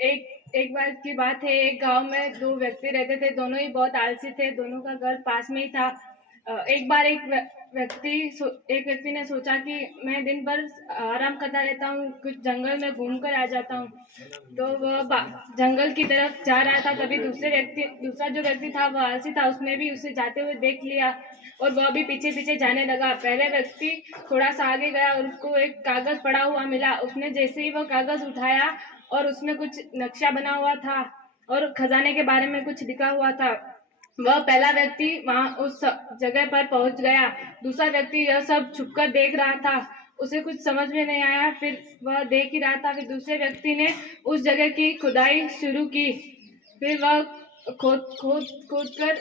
एक बार की बात है, एक गांव में दो व्यक्ति रहते थे। दोनों ही बहुत आलसी थे। दोनों का घर पास में ही था। एक बार व्यक्ति ने सोचा कि मैं दिन भर आराम करता रहता हूँ, कुछ जंगल में घूम कर आ जाता हूँ। तो वह जंगल की तरफ जा रहा था। तभी दूसरा जो व्यक्ति था वह आलसी था, उसने भी उसे जाते हुए देख लिया और वह भी पीछे पीछे जाने लगा। पहले व्यक्ति थोड़ा सा आगे गया और उसको एक कागज पड़ा हुआ मिला। उसने जैसे ही वह कागज उठाया और उसमें कुछ नक्शा बना हुआ था और खजाने के बारे में कुछ लिखा हुआ था। वह पहला व्यक्ति वहां उस जगह पर पहुंच गया। दूसरा व्यक्ति यह सब छुपकर देख रहा था। उसे कुछ समझ में नहीं आया, फिर वह देख ही रहा था। फिर दूसरे व्यक्ति ने उस जगह की खुदाई शुरू की। फिर वह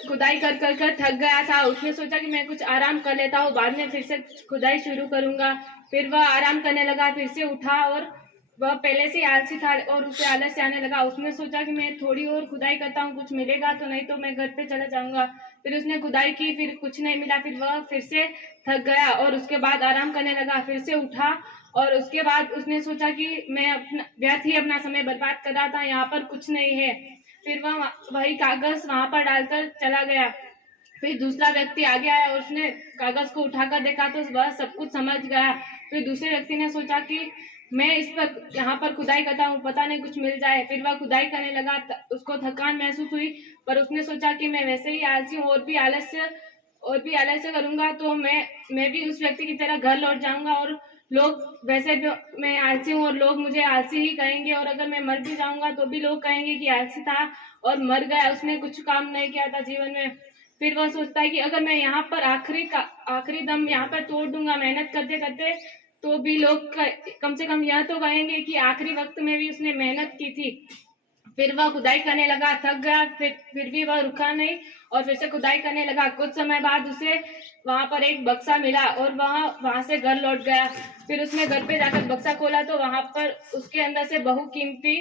खुदाई कर कर कर थक गया था। उसने सोचा कि मैं कुछ आराम कर लेता हूँ, बाद में फिर से खुदाई शुरू करूंगा। फिर वह आराम करने लगा, फिर से उठा और वह पहले से आलसी था और उसे आलस आने लगा। उसने सोचा कि मैं थोड़ी और खुदाई करता हूँ, कुछ मिलेगा तो, नहीं तो मैं घर पे चला जाऊंगा। फिर उसने खुदाई की, फिर कुछ नहीं मिला। फिर वह फिर से थक गया और उसके बाद आराम करने लगा। फिर से उठा और उसके बाद उसने सोचा कि मैं अपना व्यर्थ ही अपना समय बर्बाद कर रहा था, यहाँ पर कुछ नहीं है। फिर वह वही कागज वहां पर डालकर चला गया। फिर दूसरा व्यक्ति आगे आया और उसने कागज को उठाकर देखा तो वह सब कुछ समझ गया। फिर दूसरे व्यक्ति ने सोचा कि मैं इस पर यहाँ पर खुदाई करता हूँ, पता नहीं कुछ मिल जाए। फिर वह खुदाई करने लगा। उसको थकान महसूस हुई, पर उसने सोचा कि मैं वैसे ही आलसी हूँ, और भी आलस्य करूंगा तो मैं भी उस व्यक्ति की तरह घर लौट जाऊंगा और लोग वैसे भी मैं आलसी हूँ और लोग मुझे आलसी ही कहेंगे, और अगर मैं मर भी जाऊंगा तो भी लोग कहेंगे कि आलसी था और मर गया, उसने कुछ काम नहीं किया था जीवन में। फिर वह सोचता है कि अगर मैं यहाँ पर आखिरी दम यहाँ पर तोड़ दूंगा मेहनत करते करते, तो भी लोग कम से कम यह तो कहेंगे कि आखिरी वक्त में भी उसने मेहनत की थी। फिर वह खुदाई करने लगा, थक गया। फिर भी वह रुका नहीं और फिर से खुदाई करने लगा। कुछ समय बाद उसे वहां पर एक बक्सा मिला और वहां से घर लौट गया। फिर उसने घर पे जाकर बक्सा खोला तो वहां पर उसके अंदर से बहुकीमती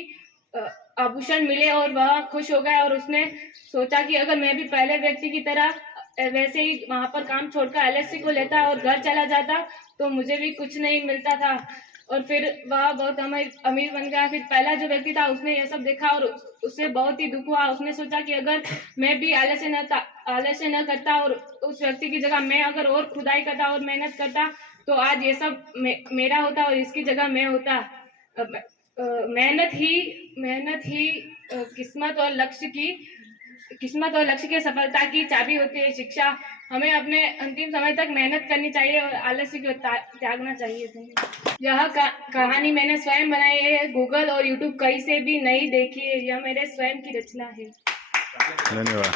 आभूषण मिले और वह खुश हो गया। और उसने सोचा कि अगर मैं भी पहले व्यक्ति की तरह वैसे ही वहां पर काम छोड़कर एलएससी को लेता और घर चला जाता तो मुझे भी कुछ नहीं मिलता था। और फिर वह बहुत अमीर बन गया। फिर पहला जो व्यक्ति था उसने यह सब देखा और उससे बहुत ही दुख हुआ। उसने सोचा कि अगर मैं भी आलस्य न करता और उस व्यक्ति की जगह मैं अगर और खुदाई करता और मेहनत करता तो आज ये सब मेरा होता और इसकी जगह मैं होता। मेहनत ही किस्मत और लक्ष्य की सफलता की चाबी होती है। शिक्षा हमें अपने अंतिम समय तक मेहनत करनी चाहिए और आलस्य को त्यागना चाहिए। यह कहानी मैंने स्वयं बनाई है, गूगल और यूट्यूब कहीं से भी नहीं देखी है। यह मेरे स्वयं की रचना है। धन्यवाद।